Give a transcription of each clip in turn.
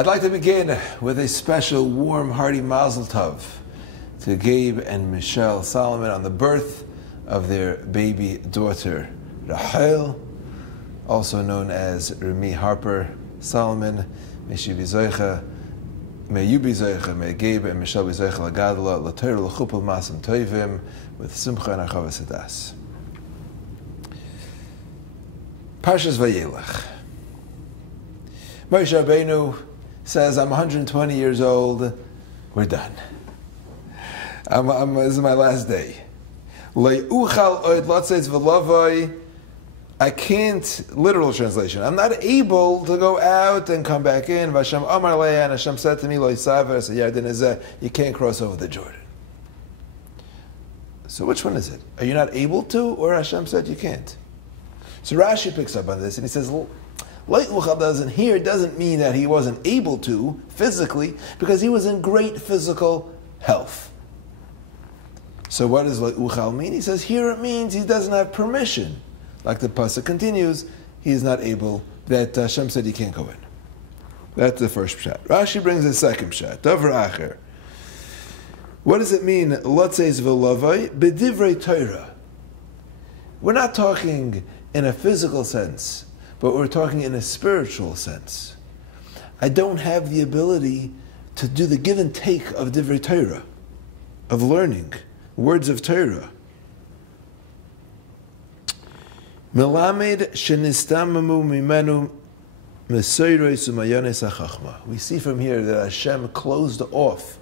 I'd like to begin with a special, warm, hearty mazel tov to Gabe and Michelle Solomon on the birth of their baby daughter, Rahel, also known as Remy Harper Solomon. May she be zoicha, may you be zoicha, may Gabe and Michelle be zoicha lagadla, l'torah l'chupel masam toivim, with simcha and achavas hadas. Parshat Vayelech. Moshe Rabbeinu says, I'm 120 years old, we're done. This is my last day. I can't, literal translation, I'm not able to go out and come back in. Vashem Amar Leah, and Hashem said to me, you can't cross over the Jordan. So which one is it? Are you not able to, or Hashem said you can't? So Rashi picks up on this and he says, doesn't mean that he wasn't able to physically, because he was in great physical health. So what does Uchal mean? He says here it means he doesn't have permission. Like the pasuk continues, he is not able, that Hashem said he can't go in. That's the first pshat. Rashi brings the second pshat. Davar acher. What does it mean? Lotzeis v'lavai b'divrei Torah. We're not talking in a physical sense, but we're talking in a spiritual sense. I don't have the ability to do the give and take of divrei Torah, of learning words of Torah. Melamed shenistamamu mimenu mesoyros umayones hachachma. We see from here that Hashem closed off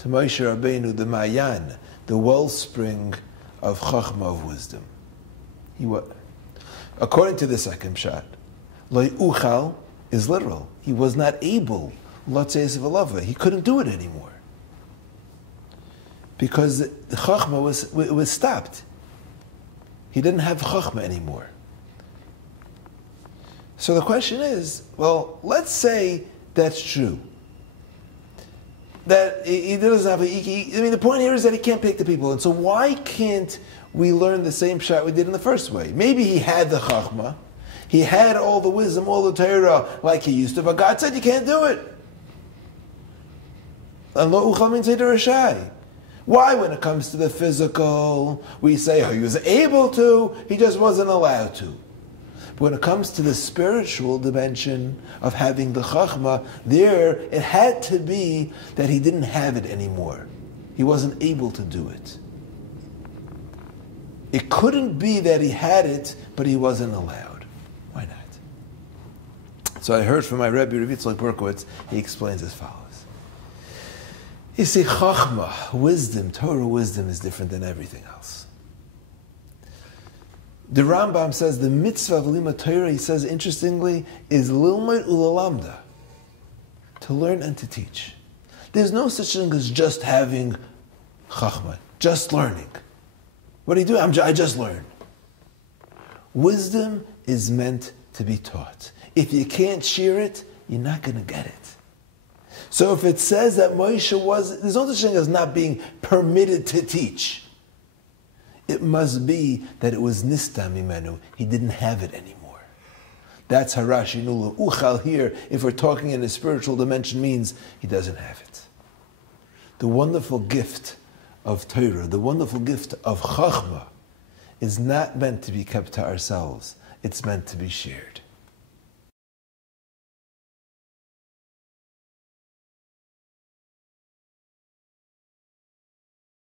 to Moshe Rabbeinu the mayan, the wellspring of chachma, of wisdom. According to the second pshat, Lo uchal is literal. He was not able, lotzeis v'lava. He couldn't do it anymore, because the chachma was stopped. He didn't have chachma anymore. So the question is, well, let's say that's true. That he doesn't have the point here is that he can't pick the people. And so why can't we learn the same shot we did in the first way? Maybe he had the chachma, he had all the wisdom, all the Torah like he used to, but God said you can't do it. And lo uchal means rashai. Why, when it comes to the physical, we say, oh, he was able to, he just wasn't allowed to. But when it comes to the spiritual dimension of having the chachma, there it had to be that he didn't have it anymore. He wasn't able to do it. It couldn't be that he had it, but he wasn't allowed. Why not? So I heard from my Rebbe, Rav Yitzchak Berkowitz, he explains as follows. You see, chachma, wisdom, Torah wisdom is different than everything else. The Rambam says the mitzvah of lima Torah, he says interestingly, is lilmod ulalamda, to learn and to teach. There's no such thing as just having chachma, just learning. What do you do? I just learn. Wisdom is meant to be taught. If you can't share it, you're not going to get it. So if it says that Moshe there's no such thing as not being permitted to teach. It must be that it was nistam imenu. He didn't have it anymore. That's harashi nula. Uchal here, if we're talking in a spiritual dimension, means he doesn't have it. The wonderful gift of Torah, the wonderful gift of chachma, is not meant to be kept to ourselves. It's meant to be shared.